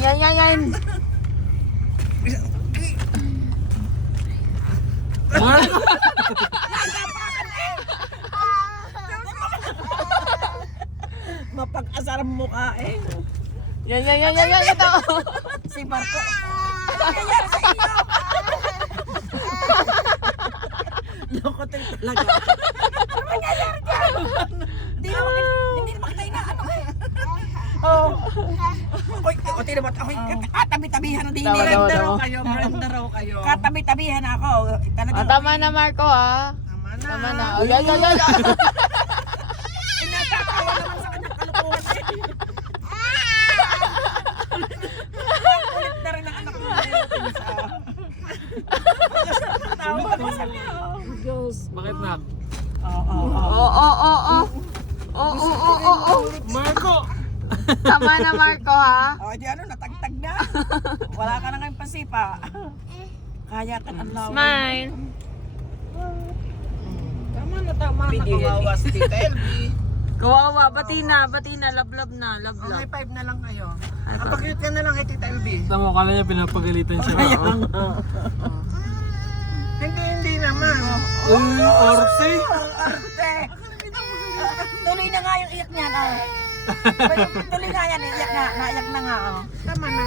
Yan. Marco! Mapag-asar mo mukha eh. Yan. Ito. Si Marco. Loko talaga. Hindi naman tayo na ano eh. Oh. O tinamat ako. Katabi-tabihan na din. Tama. Brenda raw kayo. Katabi-tabihan ako. Talaga. Tama na, Marco, ha? Tama na. Oh, yan. Tinatatawa naman sa kanyang kalukuhan eh. Kulit na rin ang anak ko. Tawa pa sa niya. Bakit na? Oo. Marco! Tama na, Marco, ha? O, di ano, natagtag na. Wala ka na ngayon pasipa. Kaya ka ng laway. Smile. Tama na, nakawawa si Tita LB. Kawawa, bati na, lablab na, Okay, lablab. 5 na lang kayo. Kapag-cute ka na lang kay Tita LB. Tama, kala niya pinapagalitan siya. Hindi naman. Orse! Arte! Tuloy na nga yung iyak niyan. Tuloy nga yan, iyak na. Naiyak na nga. Tama na.